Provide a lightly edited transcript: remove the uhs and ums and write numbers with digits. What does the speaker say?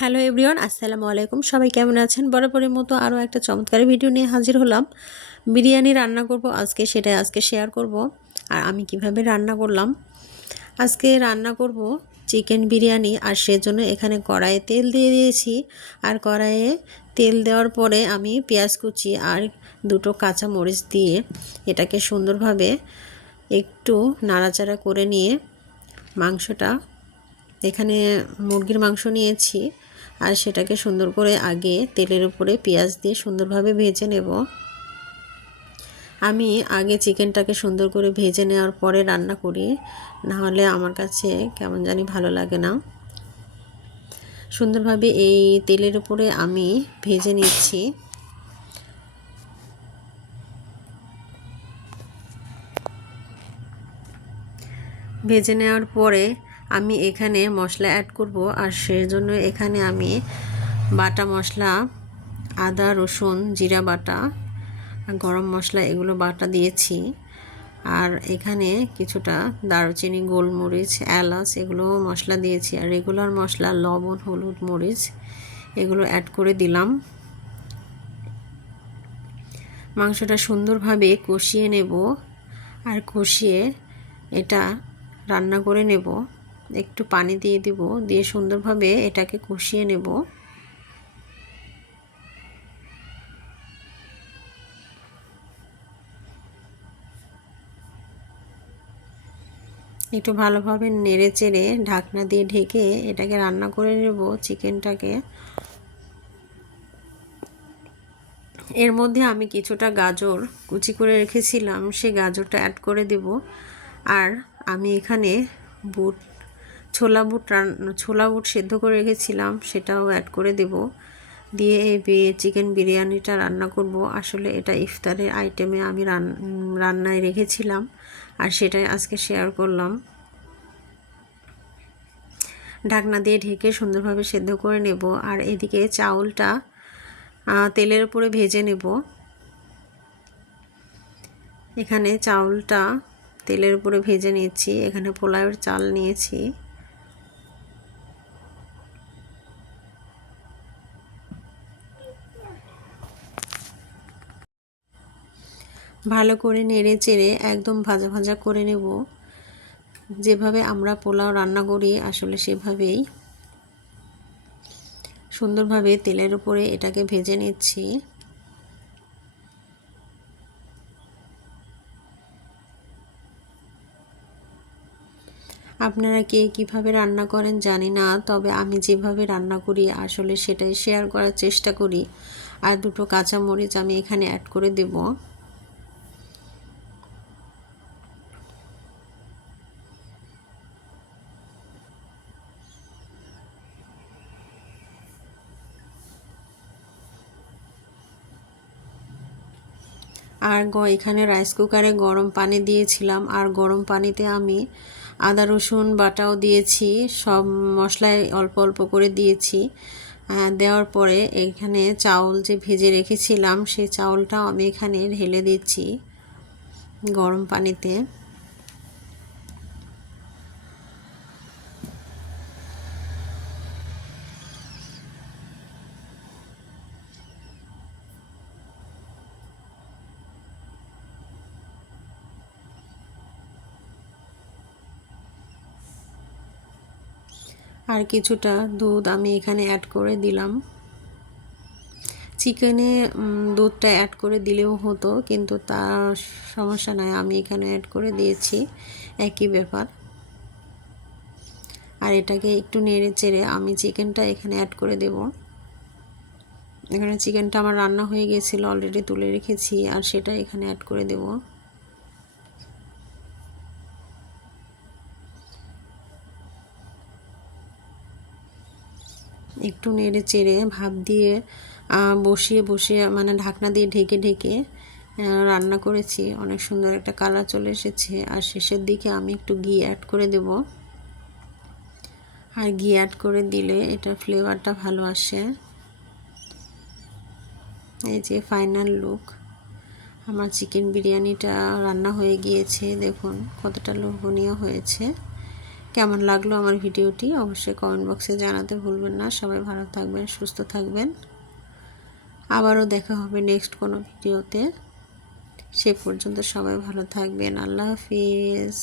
Hello everyone, আসসালামু আলাইকুম। সবাই কেমন আছেন? বরাবরের মতো আরও একটা চমৎকার ভিডিও নিয়ে হাজির হলাম। বিরিয়ানি রান্না করব আজকে, সেটাই আজকে শেয়ার করব। আর আমি কিভাবে রান্না করলাম, আজকে রান্না করব চিকেন বিরিয়ানি। আর সেজন্য এখানে কড়াইয়ে তেল দিয়ে দিয়েছি। আর কড়াইয়ে তেল দেওয়ার পরে আমি পেঁয়াজ কুচি আর দুটো কাঁচা মরিচ দিয়ে এটাকে সুন্দরভাবে একটু নাড়াচাড়া করে নিয়ে মাংসটা, এখানে মুরগির মাংস নিয়েছি, আর সেটাকে সুন্দর করে আগে তেলের উপরে পেঁয়াজ দিয়ে সুন্দরভাবে ভেজে নেব। আমি আগে চিকেনটাকে সুন্দর করে ভেজে নেওয়ার পরে রান্না করি, নাহলে আমার কাছে কেমন জানি ভালো লাগে না। সুন্দরভাবে এই তেলের উপরে আমি ভেজে নিচ্ছি। ভেজে নেওয়ার পরে আমি এখানে মশলা অ্যাড করব। আর সেজন্য এখানে আমি বাটা মশলা, আদা রসুন জিরা বাটা, গরম মশলা এগুলো বাটা দিয়েছি। আর এখানে কিছুটা দারুচিনি, গোলমরিচ, এলাচ এগুলো মশলা দিয়েছি। আর রেগুলার মশলা লবণ, হলুদ, মরিচ এগুলো অ্যাড করে দিলাম। মাংসটা সুন্দরভাবে কষিয়ে নেব। আর কষিয়ে এটা রান্না করে নেব। একটু পানি দিয়ে দিব, দিয়ে সুন্দরভাবে এটাকে কষিয়ে নেব। একটু ভালোভাবে নেড়ে চেড়ে ঢাকনা দিয়ে ঢেকে এটাকে রান্না করে নেব চিকেনটাকে। এর মধ্যে আমি কিছুটা গাজর কুচি করে রেখেছিলাম, সেই গাজরটা অ্যাড করে দেব। আর আমি এখানে ছোলা বুট সেদ্ধ করে রেখেছিলাম, সেটাও অ্যাড করে দেব। দিয়ে এই চিকেন বিরিয়ানিটা রান্না করব। আসলে এটা ইফতারের আইটেমে আমি রান্নায় রেখেছিলাম, আর সেটাই আজকে শেয়ার করলাম। ঢাকনা দিয়ে ঢেকে সুন্দরভাবে সেদ্ধ করে নেব। আর এদিকে চাউলটা তেলের উপরে ভেজে নেব। এখানে চাউলটা তেলের উপরে ভেজে নিয়েছি। এখানে পোলাওয়ের চাল নিয়েছি। ভালো করে নেড়ে চেড়ে একদম ভাজা ভাজা করে নেব। যেভাবে আমরা পোলাও রান্না করি আসলে সেভাবেই সুন্দরভাবে তেলের উপরে এটাকে ভেজে নিচ্ছি। আপনারা কে কীভাবে রান্না করেন জানি না, তবে আমি যেভাবে রান্না করি আসলে সেটাই শেয়ার করার চেষ্টা করি। আর দুটো কাঁচামরিচ আমি এখানে অ্যাড করে দেব। আর এখানে রাইস কুকারে গরম পানি দিয়েছিলাম। আর গরম পানিতে আমি আদা রসুন বাটাও দিয়েছি, সব মশলায় অল্প অল্প করে দিয়েছি। দেওয়ার পরে এখানে চাউল যে ভেজে রেখেছিলাম সেই চাউলটাও আমি এখানে ঢেলে দিচ্ছি গরম পানিতে। আর কিছুটা দুধ আমি এখানে অ্যাড করে দিলাম। চিকেনে দুধটা অ্যাড করে দিলেও হতো, কিন্তু তা সমস্যা নয়, আমি এখানে অ্যাড করে দিয়েছি, একই ব্যাপার। আর এটাকে একটু নেড়ে চেড়ে আমি চিকেনটা এখানে অ্যাড করে দেব। এখানে চিকেনটা আমার রান্না হয়ে গেছিল, অলরেডি তুলে রেখেছি, আর সেটা এখানে অ্যাড করে দেব। একটু নেড়ে চেড়ে ভাপ দিয়ে বসিয়ে বসিয়ে মানে ঢাকনা দিয়ে ঢেকে ঢেকে রান্না করেছি। অনেক সুন্দর একটা কালার চলে এসেছে। আর শেষের দিকে আমি একটু ঘি অ্যাড করে দেব। আর ঘি অ্যাড করে দিলে এটা ফ্লেভারটা ভালো আসে। এই যে ফাইনাল লুক, আমার চিকেন বিরিয়ানিটা রান্না হয়ে গিয়েছে। দেখুন কতটা লোভনীয় হয়েছে। কেমন লাগলো আমার ভিডিওটি অবশ্যই কমেন্ট বক্সে জানাতে ভুলবেন না। সবাই ভালো থাকবেন, সুস্থ থাকবেন। আবারও দেখা হবে নেক্সট কোনো ভিডিওতে। সে পর্যন্ত সবাই ভালো থাকবেন। আল্লাহ হাফিজ।